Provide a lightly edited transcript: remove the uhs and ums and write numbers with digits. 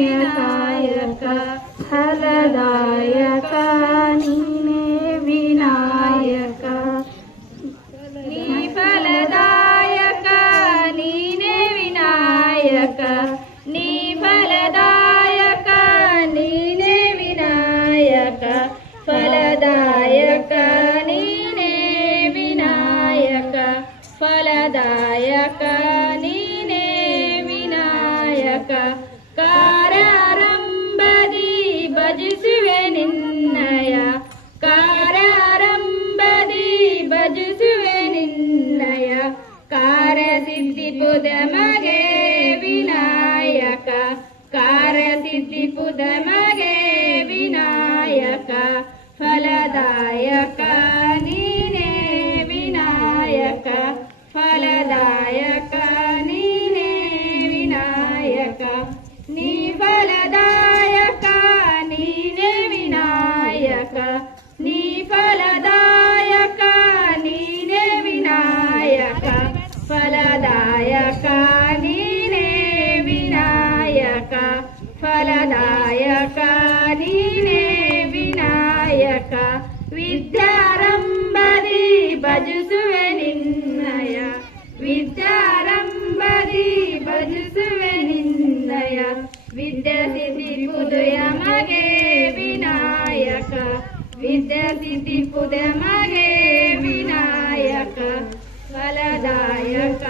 ವಿನಾಯಕ ಫಲದಾಯಕ ನೀನೇ ವಿನಾಯಕ ನೀ ಫಲದಾಯಕ ನೀನೇ ವಿನಾಯಕ ನೀ ಫಲದಾಯಕ ನೀನೇ ವಿನಾಯಕ ಫಲದಾಯಕ ನೀನೇ ವಿನಾಯಕ ಫಲದಾಯಕ ನೀನೇ ವಿನಾಯಕ ಕಾರಾರಂಭದಿ ಭಜಿಸುವೆ ನಿನ್ನಯ ಕಾರಾರಂಭದಿ ಭಜಿಸುವೆ ನಿನ್ನಯ ಕಾರ್ಯಸಿದ್ಧಿಪುದ ಮಗೆ ವಿನಾಯಕ ಕಾರ್ಯಸಿದ್ಧಿಪುದ ಮಗೆ ವಿನಾಯಕ ಫಲದಾಯಕ ನೀನೇ ವಿನಾಯಕ ಫಲದಾಯಕ ನೀನೇ ವಿನಾಯಕ ನೀ ಫಲದಾಯಕ ನೀನೇ ವಿನಾಯಕ ನೀ ಫಲದಾಯಕ ನೀನೇ ವಿನಾಯಕ ಫಲದಾಯಕ ನೀನೇ ವಿನಾಯಕ ಫಲದಾಯಕ ನೀನೇ ವಿನಾಯಕ ವಿದ್ಯಾರಂಭದಿ ಭಜಿಸುವೆ ನಿನ್ನಯ ವಿದ್ಯಾರಂಭದಿ ಭಜಿಸುವೆ ನಿನ್ನಯ ವಿದ್ಯಾಸಿದ್ಧಿಪುದಯ ಮಗೆ ವಿನಾಯಕ ವಿದ್ಯಾಸಿದ್ಧಿಪುದ ಮಗೆ ವಿನಾಯಕ ಫಲದಾಯಕ